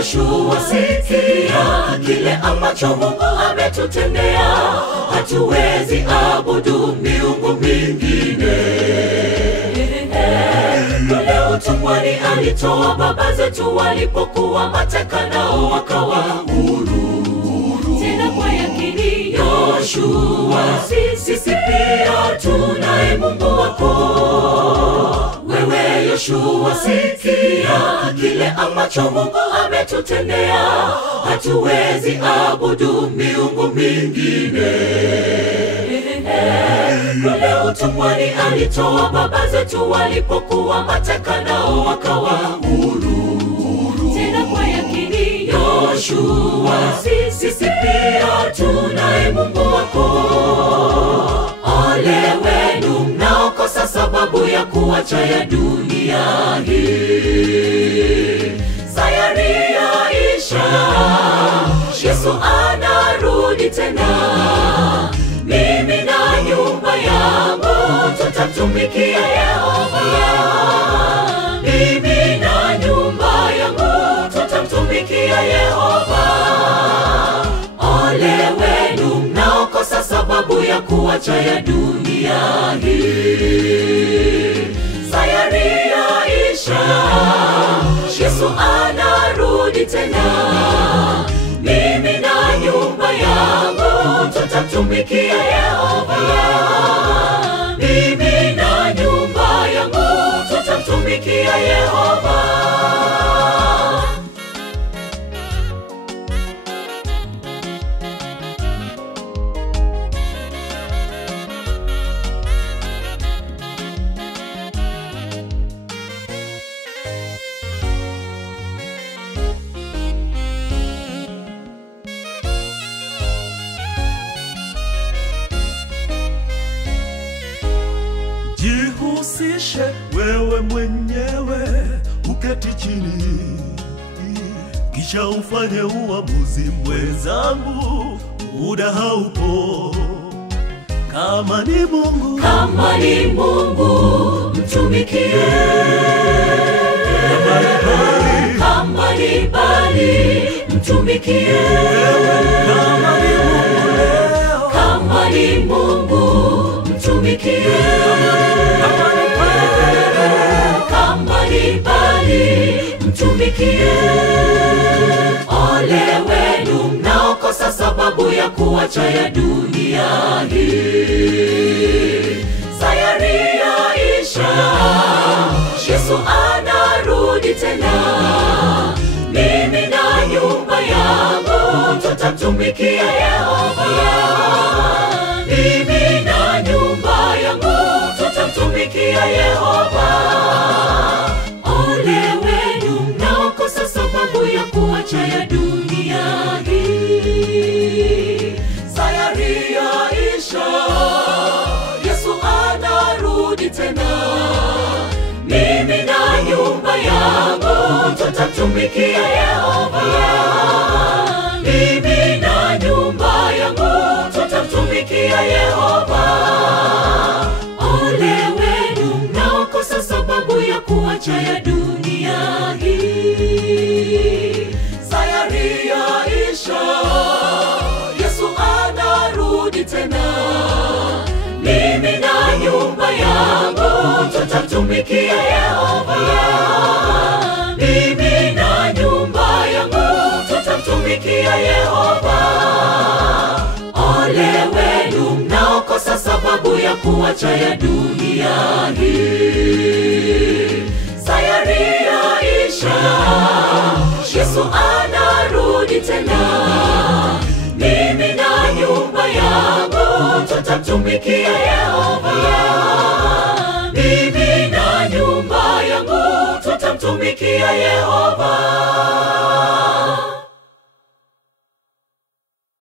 Yoshua, sikia kile ambacho Mungu ametutendea. Hatuwezi abudu miungu mingine. Kule utumwani alitoa baba zetu walipokuwa mateka, nao wakawa huru. Tena kwa yakini Yoshua, sisi pia tunaye Mungu wako. Wewe Yoshua, sikia kile ambacho Mungu ametutendea. Hatuwezi abudu miungu mingine. Kule utumwani alitoa baba zetu walipokuwa mateka, nao wakawa huru. Tena kwa yakini Yoshua, sisi pia tunaye Mungu wako. Ole wenu mnaokosa sababu ya kuacha ya dunia hii. Sayari yaisha, Yesu anarudi tena. Mimi na nyumba yangu tutatumikia Yehova. Mimi na nyumba yangu tutamtumikia Yehova. Ole wenu mnaokosa sababu ya kuacha ya dunia hii. Sayari yaisha, Yesu anarudi tena. Mimi na nyumba yangu tutatumikia Yehova. Mimi na nyumba yangu tutamtumikia Yehova. Jihusishe wewe mwenyewe, uketi chini, kisha ufanye uamuzi mwenzangu. Muda haupo. Kama ni Mungu mtumikie. Kama ni Bali mtumikie. Kama ni Mungu mtumikie. Kama ni Bali mtumikie. Ole wenu mnaokosa sababu ya kuacha ya dunia hii. Sayari yaisha, Yesu anarudi tena. Mimi na nyumba yangu tutamtumikia Yehova. Mimi na nyumba yangu tutamtumikia Yehova. Ole wenu mnaokosa sababu ya kuacha ya dunia hii. Sayari yaisha, Yesu anarudi tena. Mimi na nyumba yangu tutamtumikia Yehova. Mimi na nyumba yangu tutamtumikia Yehova. Ole wenu mnaokosa sababu ya kuacha ya dunia hii. Sayari yaisha, Yesu anarudi tena. Mimi na nyumba yangu tutamtumikia Yehova. Mimi na nyumba yangu tutamtumikia Yehova. Ole wenu mnaokosa sababu ya kuacha ya dunia hii. Sayari yaisha, Yesu anarudi tena. Mimi na nyumba yangu tutamtumikia Yehova. Mimi na nyumba yangu tutamtumikia Yehova.